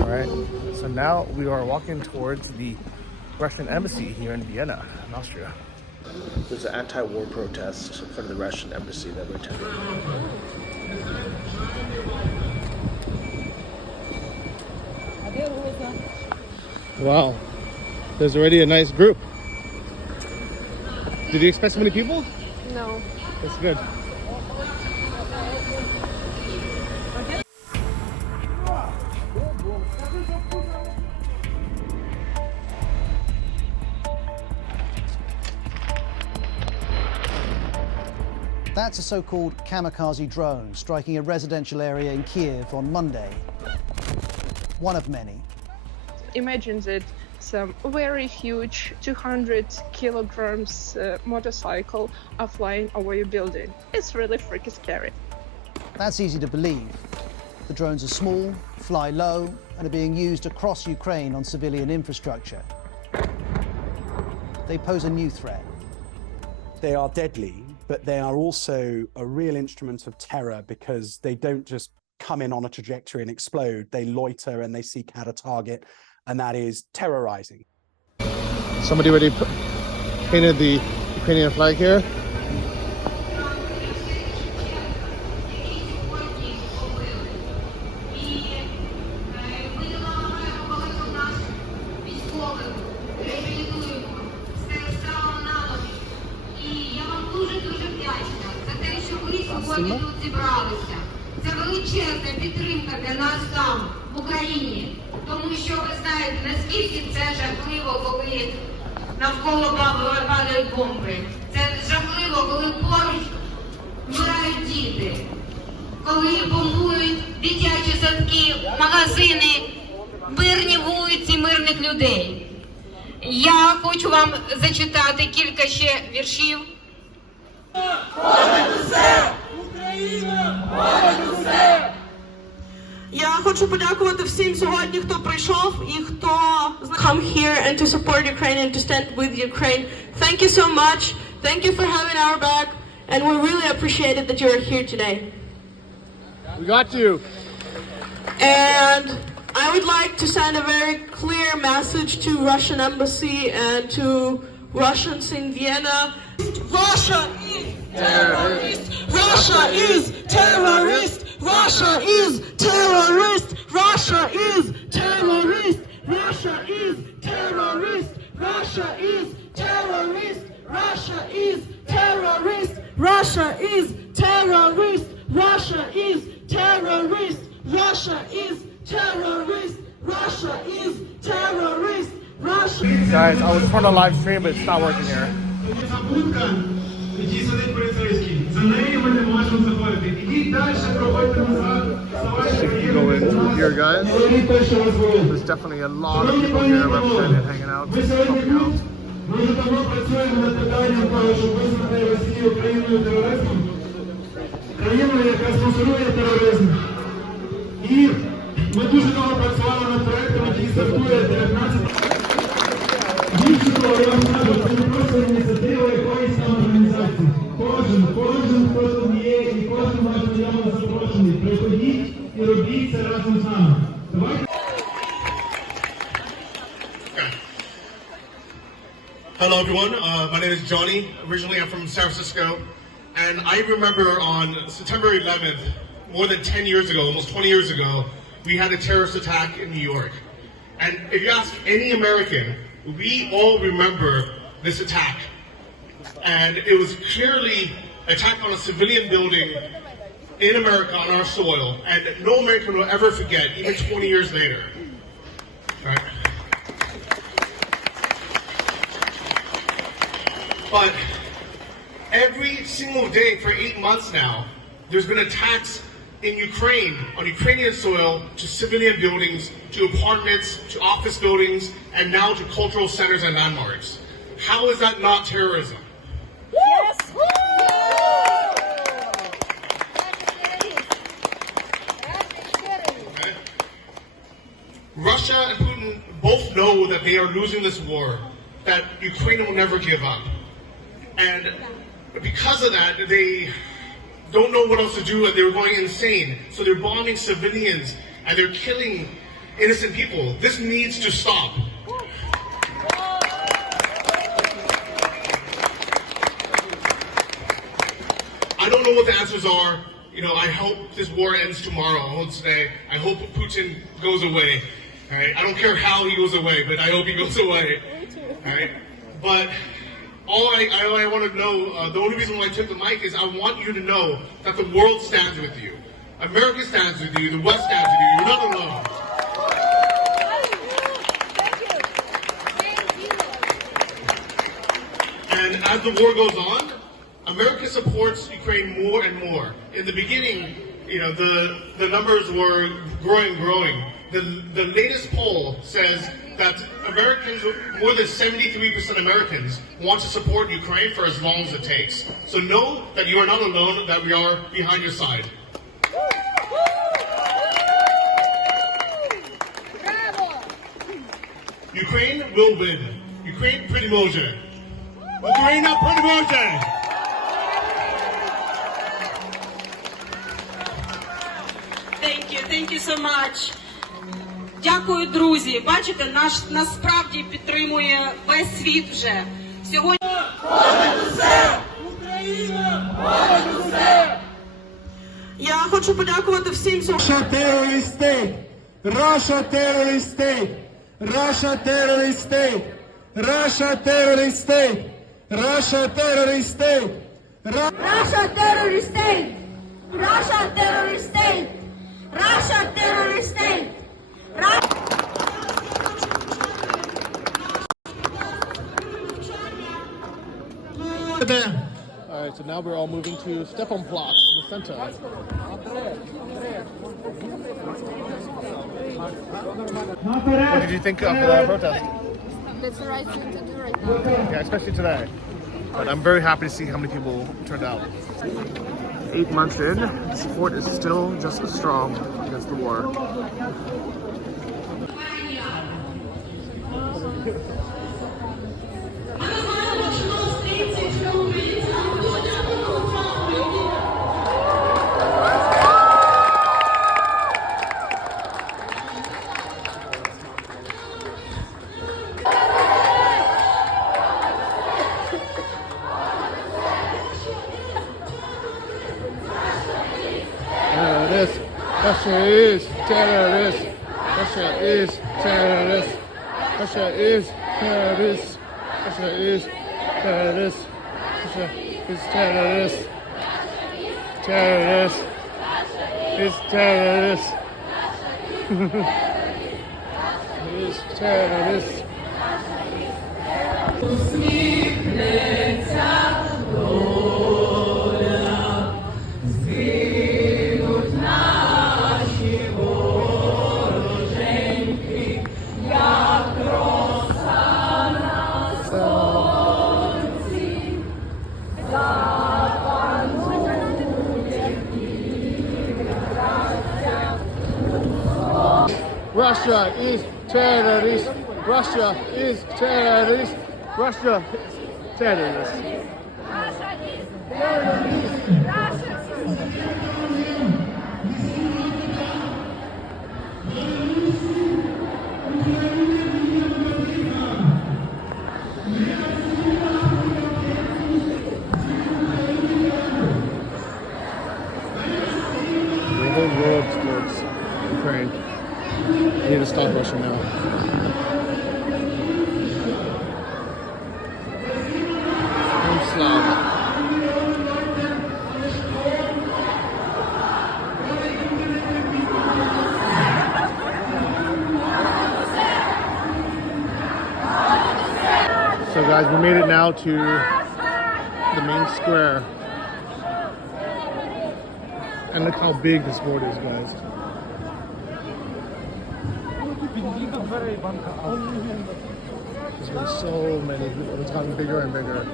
All right, so now we are walking towards the Russian embassy here in Vienna, in Austria. There's an anti-war protest in front of the Russian embassy that we're attending. Wow, there's already a nice group. Did you expect so many people? No. That's good. That's a so-called kamikaze drone striking a residential area in Kiev on Monday. One of many. Imagine that some very huge 200 kilograms motorcycle are flying over your building. It's really freaking scary. That's easy to believe. The drones are small, fly low, and are being used across Ukraine on civilian infrastructure. They pose a new threat. They are deadly, but they are also a real instrument of terror because they don't just come in on a trajectory and explode. They loiter and they seek out a target, and that is terrorizing. Somebody already painted the Ukrainian flag here. Це величезна підтримка для нас там, в Україні. Тому що ви знаєте, наскільки це жахливо, коли навколо падають бомби. Це жахливо, коли поруч вмирають діти. Коли бомбують дитячі садки, магазини, мирні вулиці мирних людей. Я хочу вам зачитати кілька ще віршів. Я хочу подякувати всім сьогодні, хто прийшов і хто come here and to support Ukraine and to stand with Ukraine. Thank you so much. Thank you for having our back, and we really appreciate it that you are here today. We got you. And I would like to send a very clear message to Russian embassy and to Russians in Vienna. Russia is terrorist. Russia is terrorist. Russia is terrorist. Russia is terrorist. Russia is terrorist. Russia is terrorist. Russia is terrorist. Russia is terrorist. Russia is terrorist. Russia is terrorist. Russia is terrorist. Russia. Guys, I was trying to live stream, but it's not working here. Який сидить поліцейський. За нею ми не можемо заходити. Ідіть далі, проходьте назад. If you go into here, guys, there's definitely a lot of people here represented, hanging out, helping out. Ми вже давно працюємо над питанням того, щоб визнати Росію країною тероризмом. Країною, яка спонсорує тероризм. І ми дуже довго працювали над проєктом, який стартує 19. Більше того, я вам скажу, це не просто ініціатива якоїсь там організації. Кожен, хто тут є, і кожен ваш знайомий запрошений. Приходіть і робіть це разом з нами. Давайте. Hello everyone, my name is Johnny. Originally I'm from San Francisco, and I remember on September 11th, more than 10 years ago, almost 20 years ago, we had a terrorist attack in New York. And if you ask any American, we all remember this attack. And it was clearly an attack on a civilian building in America, on our soil, and no American will ever forget, even 20 years later. Right? But every single day for 8 months now, there's been attacks in Ukraine, on Ukrainian soil, to civilian buildings, to apartments, to office buildings, and now to cultural centers and landmarks. How is that not terrorism? Yes! Okay. Russia and Putin both know that they are losing this war, that Ukraine will never give up. And because of that, they don't know what else to do and they're going insane. So they're bombing civilians and they're killing innocent people. This needs to stop. I don't know what the answers are. You know, I hope this war ends tomorrow. I hope today. I hope Putin goes away. All right. I don't care how he goes away, but I hope he goes away. All right. But all I want to know, the only reason why I took the mic is I want you to know that the world stands with you. America stands with you. The West stands with you. You're not alone. And as the war goes on, America supports Ukraine more and more. In the beginning, you know, the numbers were growing. The latest poll says that Americans, more than 73% Americans, want to support Ukraine for as long as it takes. So know that you are not alone, that we are behind your side. Ukraine will win. Ukraine переможе. Ukraine переможе. Thank you so much. Дякую, друзі. Бачите, нас насправді підтримує весь світ вже. Сьогодні я хочу подякувати всім Russia terrorist state. Russia terrorist state. Russia terrorist state. Russia terrorist state. Russia terrorist state. Russia terrorist state. Russia terrorist state. Russia terrorist state. All right, so now we're all moving to Stepanplatz, the center. What did you think of the protest? That's the right thing to do right now. Yeah, especially today. But I'm very happy to see how many people turned out. 8 months in, support is still just as strong against the war. Russia is terrorist. Russia is terrorist. Russia is terrorist. Russia is terrorist. Russia is terrorist. Terrorist. Is terrorist. Is terrorist. Russia is terrorist. Russia is terrorist. Russia is terrorist. Russia is terrorist. Russia The whole world supports Ukraine. We need to stop Russia now. I'm Slava. So guys, we made it now to the main square. And look how big this board is, guys. There's been so many people. It's gotten bigger and bigger.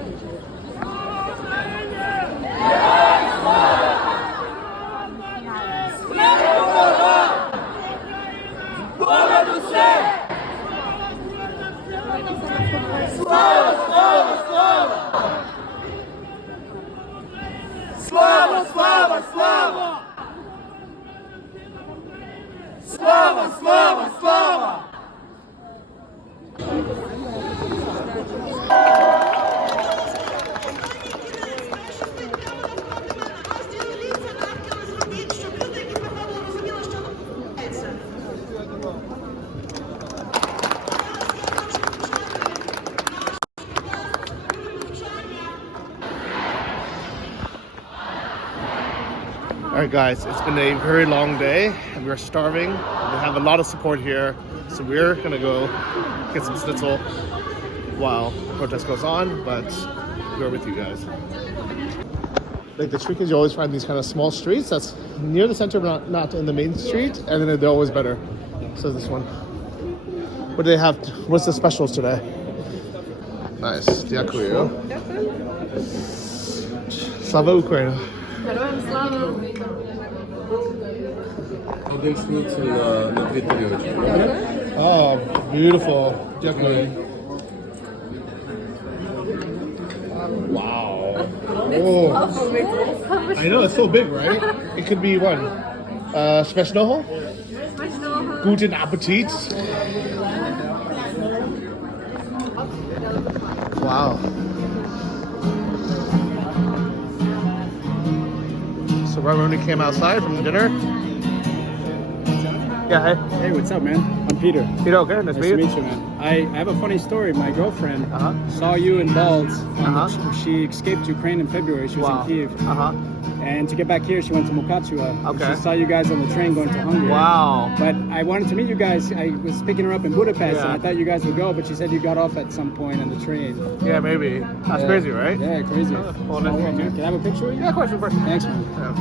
Слава! Слава! Alright guys, it's been a very long day and we're starving. We have a lot of support here, so we're gonna go get some schnitzel while the protest goes on, but we're with you guys. Like the trick is you always find these kind of small streets that's near the center but not in the main street, and then they're always better. So this one. What do they have? What's the specials today? Nice. Дякую. Слава Україні. Один шніцель на 2 тарілочки. Oh, beautiful. Дякую. Wow. Oh. I know, it's so big, right? It could be one. Smashnoho? Guten Appetit. Wow. So right when we came outside from the dinner. Yeah, hey. Hey, what's up, man? I'm Peter. Peter, okay, nice to meet you. Man. I have a funny story. My girlfriend saw you in Balds. She escaped Ukraine in February. She was in Kiev. And to get back here, she went to Mukachua. Okay. She saw you guys on the train going to Hungary. Wow. But I wanted to meet you guys. I was picking her up in Budapest, and I thought you guys would go, but she said you got off at some point on the train. Yeah, maybe. That's crazy, right? Yeah, crazy. Well, nice to meet you. Can I have a picture with you? Yeah, of course, of course. Thanks, man. Yeah.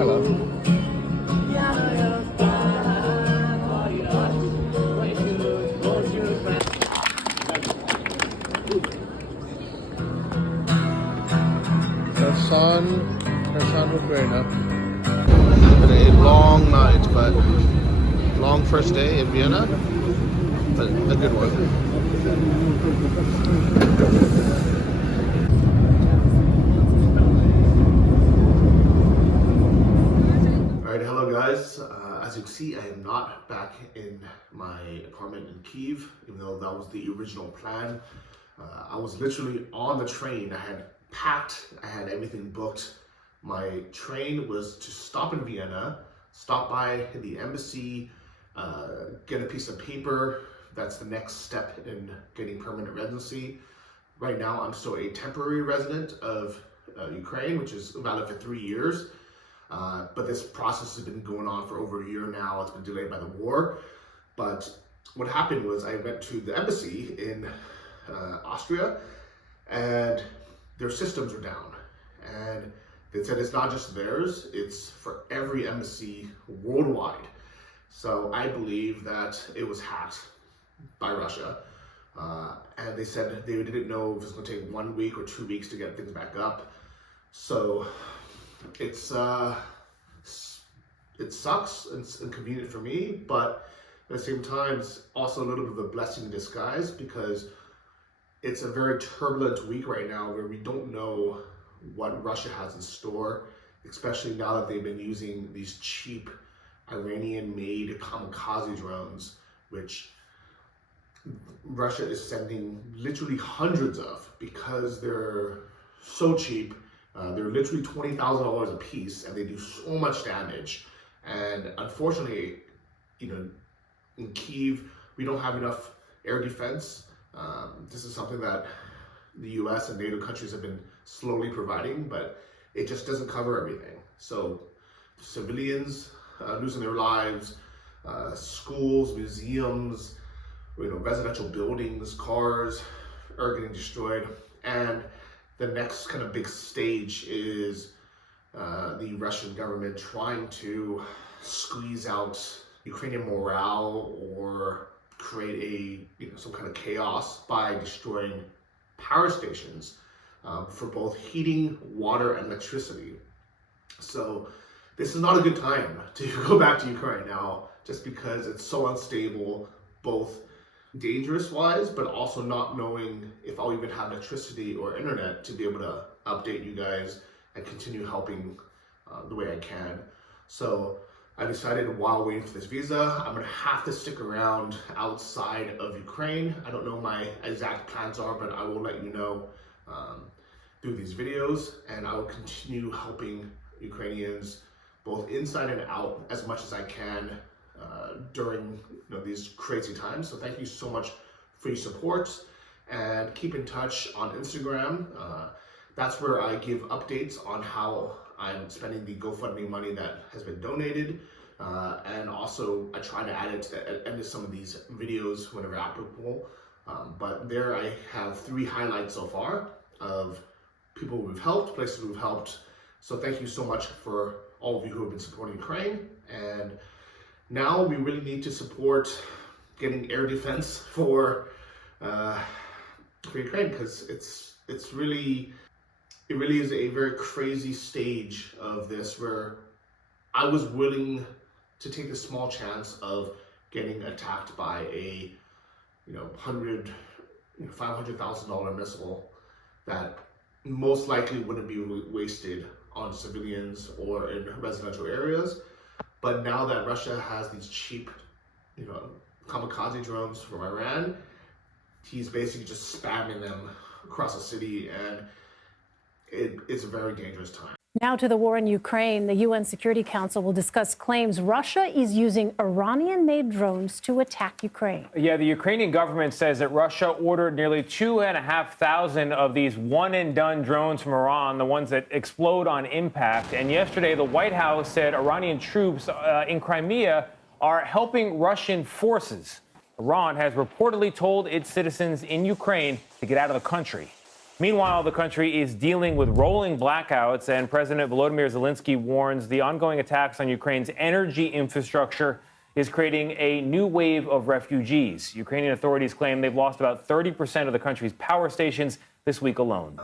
Hello. Kherson, Ukraine. It's been a long night, but long first day in Vienna, but a good one. Alright, hello guys. As you can see, I am not back in my apartment in Kyiv, even though that was the original plan. I was literally on the train. I had packed, I had everything booked. My train was to stop in Vienna, stop by the embassy, get a piece of paper. That's the next step in getting permanent residency. Right now, I'm still a temporary resident of Ukraine, which is valid for 3 years. But this process has been going on for over a year now. It's been delayed by the war. But what happened was I went to the embassy in Austria, and their systems are down. And they said it's not just theirs, it's for every embassy worldwide. So I believe that it was hacked by Russia. And they said they didn't know if it was going to take 1 week or 2 weeks to get things back up. So it sucks, it's inconvenient for me, but at the same time, it's also a little bit of a blessing in disguise, because it's a very turbulent week right now where we don't know what Russia has in store, especially now that they've been using these cheap Iranian-made kamikaze drones, which Russia is sending literally hundreds of because they're so cheap. They're literally $20,000 a piece, and they do so much damage. And unfortunately, you know, in Kyiv, we don't have enough air defense. This is something that the US and NATO countries have been slowly providing, but it just doesn't cover everything. So civilians losing their lives, schools, museums, you know, residential buildings, cars are getting destroyed. And the next kind of big stage is the Russian government trying to squeeze out Ukrainian morale or create some kind of chaos by destroying power stations for both heating, water, and electricity. So this is not a good time to go back to Ukraine now, just because it's so unstable, both dangerous wise, but also not knowing if I'll even have electricity or internet to be able to update you guys and continue helping the way I can. So I decided while waiting for this visa, I'm gonna have to stick around outside of Ukraine. I don't know what my exact plans are, but I will let you know through these videos, and I will continue helping Ukrainians both inside and out as much as I can during these crazy times. So thank you so much for your support, and keep in touch on Instagram. That's where I give updates on how I'm spending the GoFundMe money that has been donated. And also I try to add it to the end of some of these videos whenever applicable. But there I have 3 highlights so far of people we've helped, places we've helped. So thank you so much for all of you who have been supporting Ukraine. And now we really need to support getting air defense for Ukraine, because it really is a very crazy stage of this where I was willing to take the small chance of getting attacked by a $500,000 missile that most likely wouldn't be wasted on civilians or in residential areas. But now that Russia has these cheap, kamikaze drones from Iran, he's basically just spamming them across the city, and it's a very dangerous time. Now to the war in Ukraine. The UN Security Council will discuss claims Russia is using Iranian-made drones to attack Ukraine. Yeah, the Ukrainian government says that Russia ordered nearly 2,500 of these one-and-done drones from Iran, the ones that explode on impact. And yesterday, the White House said Iranian troops in Crimea are helping Russian forces. Iran has reportedly told its citizens in Ukraine to get out of the country. Meanwhile, the country is dealing with rolling blackouts, and President Volodymyr Zelensky warns the ongoing attacks on Ukraine's energy infrastructure is creating a new wave of refugees. Ukrainian authorities claim they've lost about 30% of the country's power stations this week alone.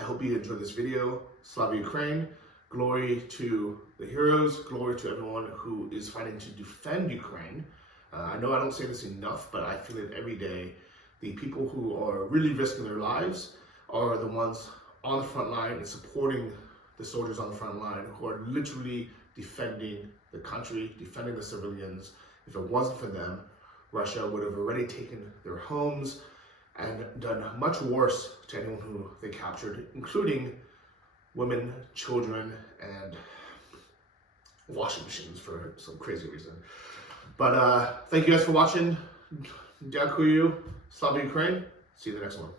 I hope you enjoyed this video. Slava Ukraine. Glory to the heroes. Glory to everyone who is fighting to defend Ukraine. I know I don't say this enough, but I feel it every day. The people who are really risking their lives are the ones on the front line and supporting the soldiers on the front line who are literally defending the country, defending the civilians. If it wasn't for them, Russia would have already taken their homes and done much worse to anyone who they captured, including women, children, and washing machines for some crazy reason. But thank you guys for watching. Дякую. Slava Ukraine. See you in the next one.